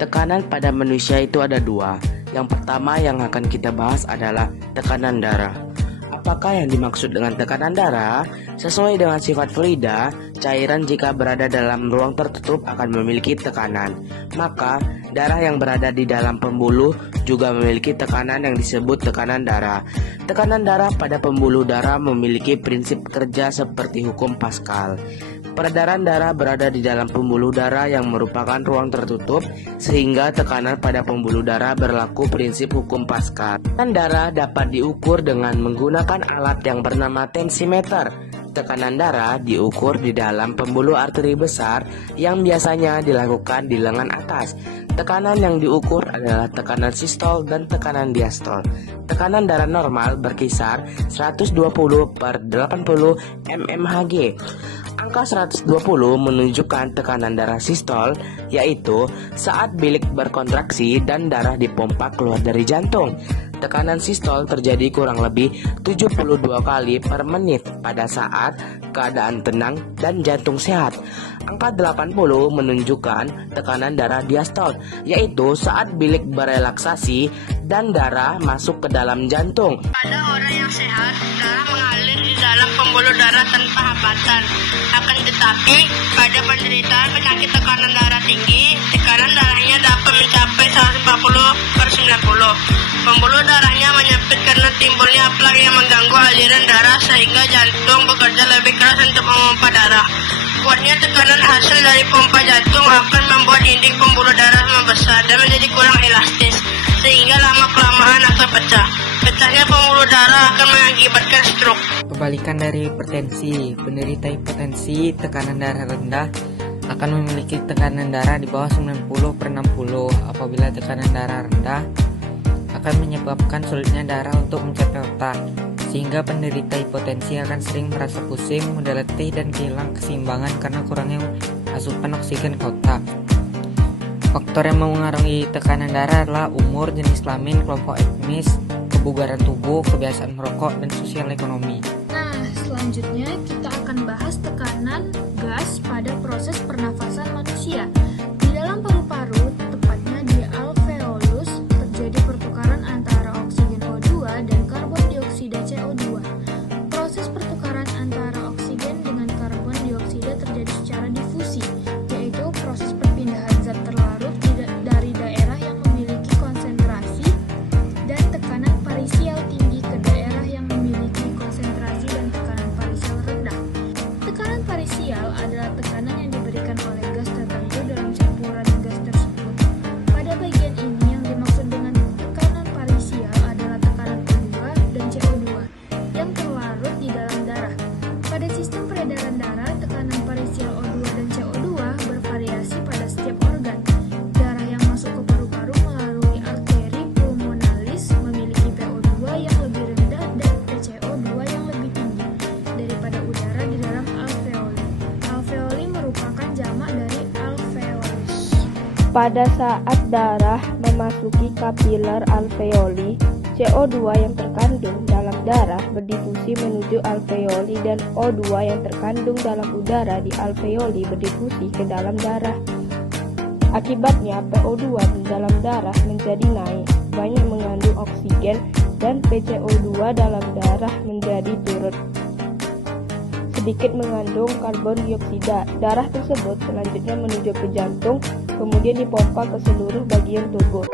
Tekanan pada manusia itu ada dua. Yang pertama yang akan kita bahas adalah tekanan darah. Apakah yang dimaksud dengan tekanan darah? Sesuai dengan sifat fluida, cairan jika berada dalam ruang tertutup akan memiliki tekanan. Maka, darah yang berada di dalam pembuluh juga memiliki tekanan yang disebut tekanan darah. Tekanan darah pada pembuluh darah memiliki prinsip kerja seperti hukum Pascal. Peredaran darah berada di dalam pembuluh darah yang merupakan ruang tertutup, sehingga tekanan pada pembuluh darah berlaku prinsip hukum Pascal. Tekanan darah dapat diukur dengan menggunakan alat yang bernama tensimeter. Tekanan darah diukur di dalam pembuluh arteri besar yang biasanya dilakukan di lengan atas. Tekanan yang diukur adalah tekanan sistol dan tekanan diastol. Tekanan darah normal berkisar 120 per 80 mmHg. Angka 120 menunjukkan tekanan darah sistol, yaitu saat bilik berkontraksi dan darah dipompa keluar dari jantung. Tekanan sistol terjadi kurang lebih 72 kali per menit pada saat keadaan tenang dan jantung sehat. Angka 80 menunjukkan tekanan darah diastol, yaitu saat bilik berelaksasi dan darah masuk ke dalam jantung. Pada orang yang sehat, darah mengalir di dalam pembuluh darah tanpa hambatan. Akan tetapi, pada penderita penyakit tekanan darah tinggi, tekanan darahnya dapat mencapai 140 per 90. Pembuluh darahnya menyempit karena timbulnya plak yang mengganggu aliran darah sehingga jantung bekerja lebih keras untuk memompa darah. Kuatnya tekanan hasil dari pompa jantung akan membuat dinding pembuluh darah membesar dan menjadi kurang elastis, sehingga lama-kelamaan akan pecah. Pecahnya pembuluh darah akan mengakibatkan stroke. Kebalikan dari hipertensi, penderita hipertensi tekanan darah rendah akan memiliki tekanan darah di bawah 90 per 60. Apabila tekanan darah rendah akan menyebabkan sulitnya darah untuk mencapai otak, sehingga penderita hipotensi akan sering merasa pusing, mudah letih, dan kehilangan keseimbangan karena kurangnya asupan oksigen ke otak. Faktor yang mempengaruhi tekanan darah adalah umur, jenis kelamin, kelompok etnis, kebugaran tubuh, kebiasaan merokok, dan sosial ekonomi. Nah, selanjutnya kita akan bahas tekanan gas pada proses pernafasan manusia. Di dalam paru-paru, tepatnya di alveolus, terjadi pertukaran antara oksigen O2 dan karbon dioksida CO2. Proses pertukaran antara oksigen dengan karbon dioksida terjadi secara difusi, yaitu proses perpindahan zat terlarut dari daerah yang memiliki konsentrasi dan tekanan parisial tinggi ke daerah yang memiliki konsentrasi dan tekanan parisial rendah. Tekanan parisial adalah tekanan yang diberikan oleh gas tertentu dalam campuran gas tersebut. Pada bagian ini yang dimaksud dengan tekanan parisial adalah tekanan O2 dan CO2 yang terlarut di dalam darah. Pada sistem peredaran darah, tekanan parisial O2 dan CO2 bervariasi pada setiap organ. Darah yang masuk ke paru-paru melalui arteri pulmonalis memiliki PO2 yang lebih rendah dan PCO2 yang lebih tinggi daripada udara di dalam alveoli. Alveoli merupakan jamak dari alveolus. Pada saat darah memasuki kapiler alveoli, CO2 yang terkandung dalam darah berdifusi menuju alveoli dan O2 yang terkandung dalam udara di alveoli berdifusi ke dalam darah. Akibatnya PO2 di dalam darah menjadi naik, banyak mengandung oksigen, dan PCO2 dalam darah menjadi turun, sedikit mengandung karbon dioksida. Darah tersebut selanjutnya menuju ke jantung, kemudian dipompa ke seluruh bagian tubuh.